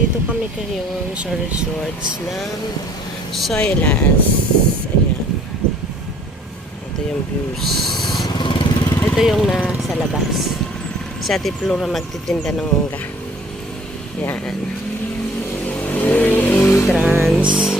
Nandito kami ngayon sa resorts ng Soylas. Ayan. Ito yung views. Ito yung nasa labas. Sa Tiplo na nagtitinda ng mungga. Ayan. Entrance.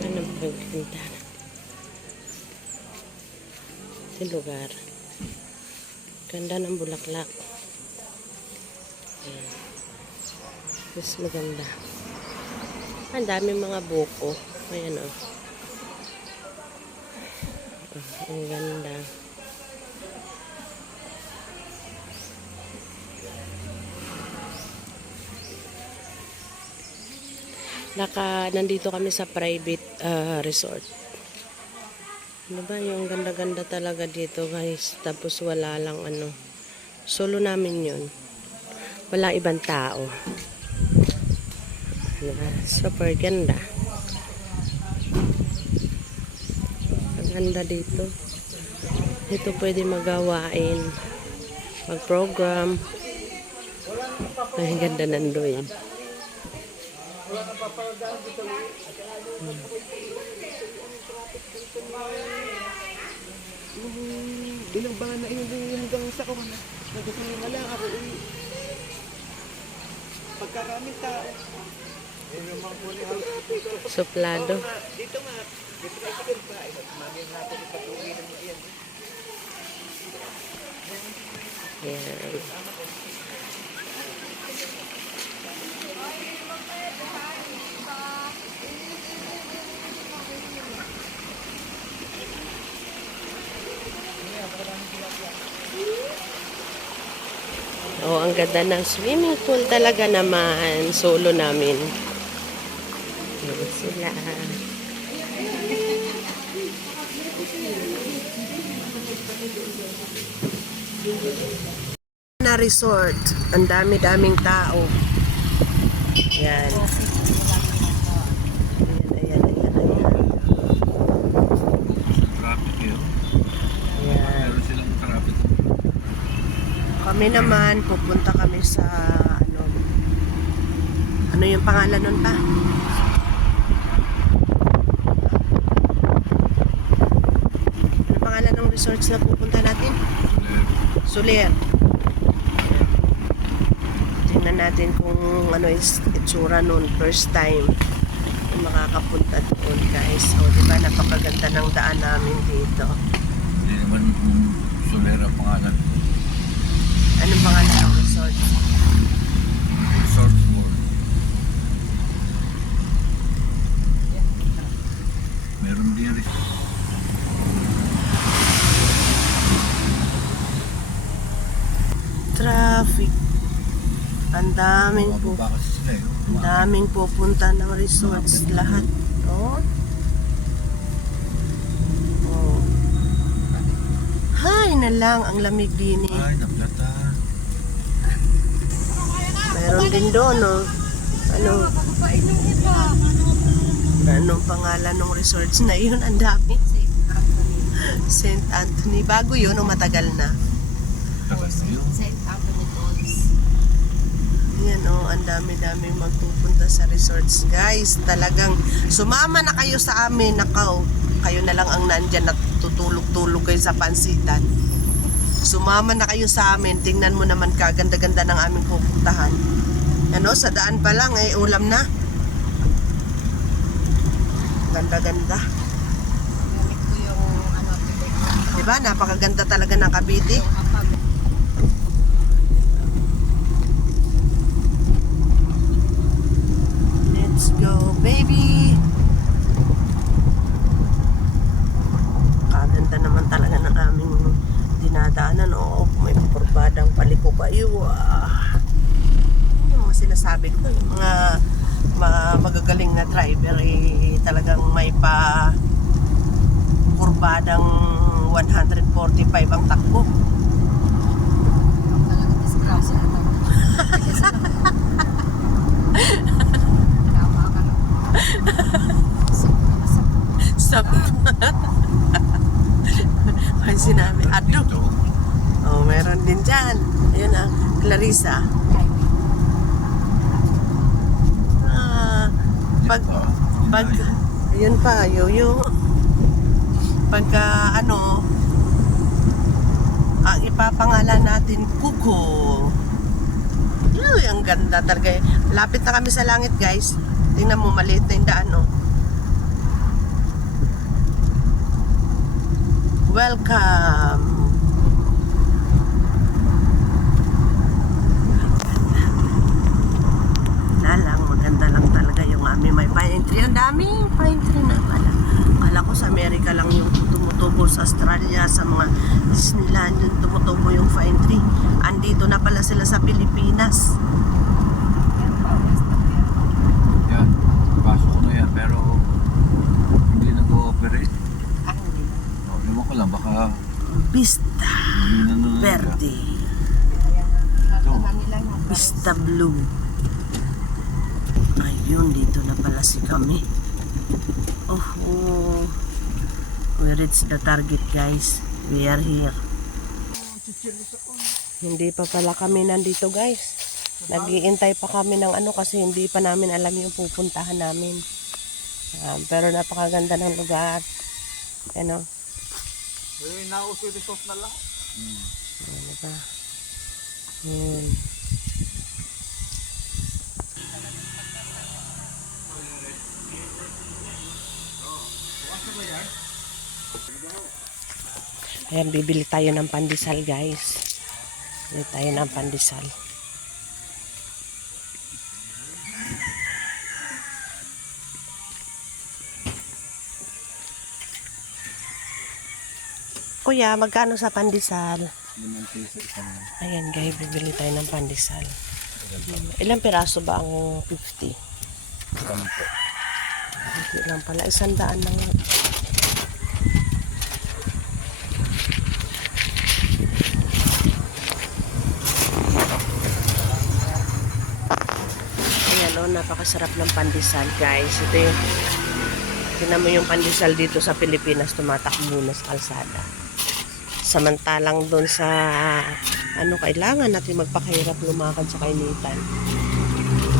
Ano ba pagpunta? Sa lugar. Ganda ng bulaklak. Ayan. Mas maganda. Ang dami mga buko. Ayan o. Ang ganda. Nandito kami sa private resort. Diba yung ganda-ganda talaga dito guys. Tapos wala lang ano. Solo namin yun. Wala ibang tao. Diba? Super ganda. Ang ganda dito. Dito pwede magawain. Mag-program. Ay ganda nandoon. Ilang ba na yun hanggang sa kawan na nagkakaroon na lang ako pagkaraming tao Suplado. dito nga dito pa mami nga po ipatuloy ng yan. Ayan. Oh, ang ganda ng swimming pool talaga naman. Solo namin. Ayan sila. Na resort. Ang dami-daming tao. Ayan. Ayan. Traffic yun. Ayan. Meron silang traffic. Kami naman, pupunta kami sa ano yung pangalan nun pa? Ano pangalan ng resorts na pupunta natin? Soler. Tingnan natin kung ano is itsura nun first time kung makakapunta doon guys. O diba napakaganda ng daan namin dito. Hindi naman Solera pangalan. Anong pangalan ng resort? Resort World. Meron din rin. Traffic. Ang daming Mababa kasi sila eh. Ang daming pupunta ng resorts lahat. Oh. Oh. Hay na lang ang lamig din eh. Ay, naplata. Meron din doon, no? Anong pangalan ng resorts na yun? Ang dami. St. Anthony. Bago yun o matagal na? Tagal na yun. St. Anthony Falls. Yan o, ang dami-dami magpupunta sa resorts. Guys, talagang sumama na kayo sa amin. Nakaw, kayo na lang ang nandyan na tutulog-tulog kayo sa pansitan. Sumama na kayo sa amin. Tingnan mo naman kaganda-ganda ng aming pupuntahan. Ano, sa daan pa lang eh, ulam na. Ganda-ganda. Gamit ko yung ano, Diba? Napakaganda talaga ng Cavite. Let's go, baby! Kaganda naman talaga ng aming dinadaanan. Oo, may purbadang paliko kayo. Yung mga sinasabi ko, yung mga magagaling na driver eh, talagang may pa kurbadang 145 ang takbo. talagang disgrasya ito. Tama ka lang. Sabi ay sinabi, ado. Oh, meron din dyan. Ayun ang Clarissa. Ay, pag yun pa, yoyo. Pagka ang ipapangalan natin Kuko. Uy, ang ganda talaga. Lapit na kami sa langit, guys. Tingnan mo, maliit na yung daan, oh. Welcome. Maganda lang talaga yung aming may pine tree. Ang daming pine tree na pala. Kala ko sa Amerika lang yung tumutubo, sa Australia, sa mga Disneyland yung tumutubo yung pine tree. Andito na pala sila sa Pilipinas. Yan, pasok ko na yan pero hindi nag-ooperate. Hindi na. Ewan ko lang, baka Vista hindi na nanonood. Verde. Ayan. Tatanan nila yung Vista Blue. Ayun, dito na pala si kami. Oh, we reached the target, guys. We are here. Hindi pa pala kami nandito, guys. Nag-iintay pa kami ng kasi hindi pa namin alam yung pupuntahan namin. Pero napakaganda ng lugar. Ano? Nauso resort na lang. Ano ba? Yun. Ayan, bibili tayo ng pandesal, guys. Bibili tayo ng pandesal. Kuya, magkano sa pandesal? 5 piso isang Ayan, guys, bibili tayo ng pandesal. Ilang piraso ba ang 50? sampo. Hindi lang pala, 100 lang. Ayan, napakasarap ng pandesal, guys. Ito yung, tingnan mo yung pandesal dito sa Pilipinas, tumatakbo na sa kalsada. Samantalang doon sa, kailangan natin magpakahirap lumakad sa kainitan.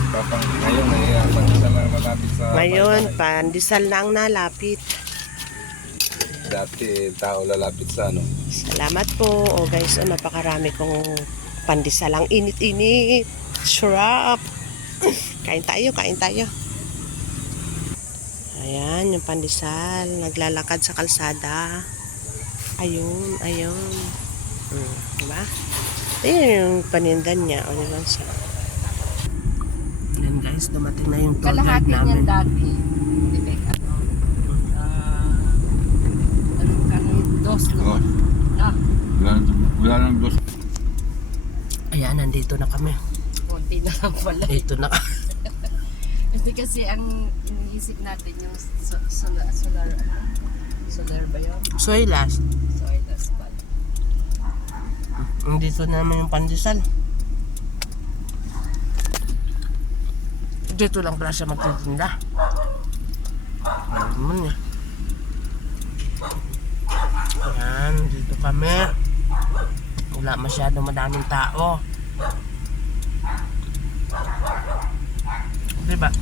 Ngayon, pandesal lang malapit sa Ngayon, pandesal na ang nalapit. dati tao lalapit sa Salamat po. O guys, napakarami kong pandesal. Ang init-init. Sarap. Kain tayo, kain tayo. Ayan, yung pandesal. Naglalakad sa kalsada. Ayun, ayun. Diba? Ayan yung panindan niya. O, diba siya? Ayan guys, dumating na yung tour guide kalahati namin. niyan dati. Hindi ba dos, no? Oh, Ah, wala nang dos. Ayan, nandito na kami. konti na lang pala. Ito na. Kasi kasi ang iniisip natin yung solar ba yun? Soylas. Solar pala. Nandito na naman yung pandesal. Dito lang pala siya magtitinda. Ano naman eh. Ayan, dito kami. Wala masyadong madaming tao. Diba?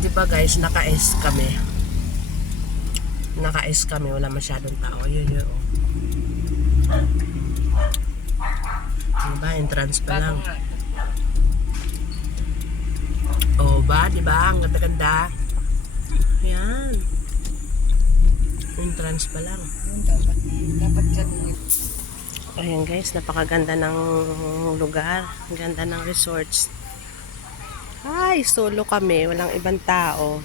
Diba guys, naka-S kami. Naka-S kami, wala masyadong tao. Yun. Diba, entrance pa lang. Bago nga. O ba, diba? Ang ganda-ganda. Ayan. Entrance pa lang. Dapat dyan yun. Ayan guys, napakaganda ng lugar. Ang ganda ng resorts. Ay, solo kami. Walang ibang tao.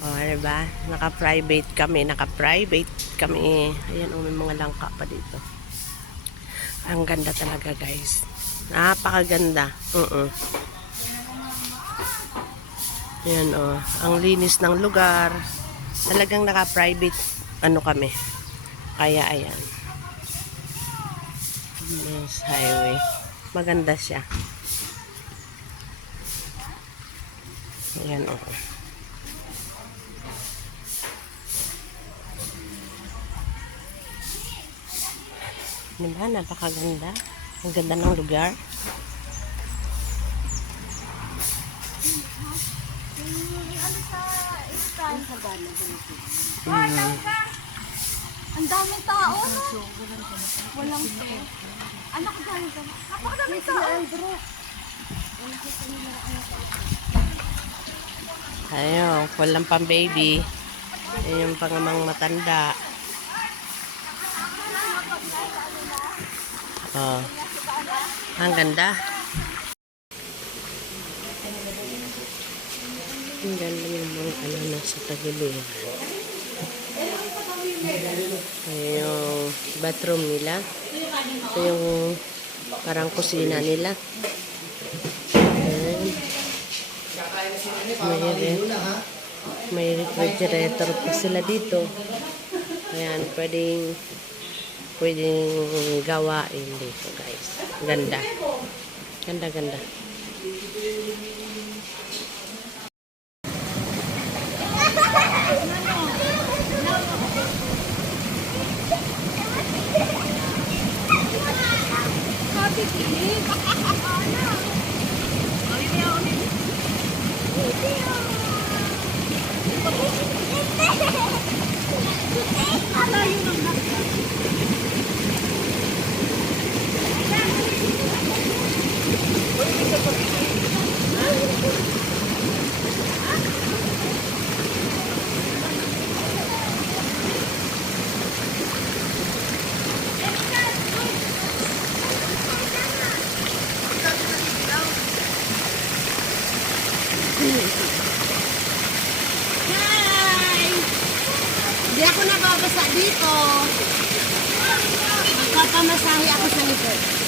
O, diba? Naka-private kami. Ayan, may mga langka pa dito. Ang ganda talaga guys. Napakaganda. Ayan ang linis ng lugar. Talagang naka-private kami. Kaya ayan. Yes, highway. Maganda siya. Ayan Diba? Napakaganda. Ang ganda ng lugar. Ano sa istan? Sa bana ang daming tao, no? Walang pe. Anak ko galing ka. Napakadaming tao. Ayun, walang pang baby. Ayun yung pangamang matanda. Oh. Ang ganda. Ang ganda yung mga ano nasa tagiliran. Ayun yung bathroom nila. Ito yung parang kusina nila. Ayan. May refrigerator pa sila dito. Ayan, pwedeng gawain dito, guys. Ganda. Ganda, ganda. Hi! Di ako nababasa dito. Magpapamasahe ako sa likod.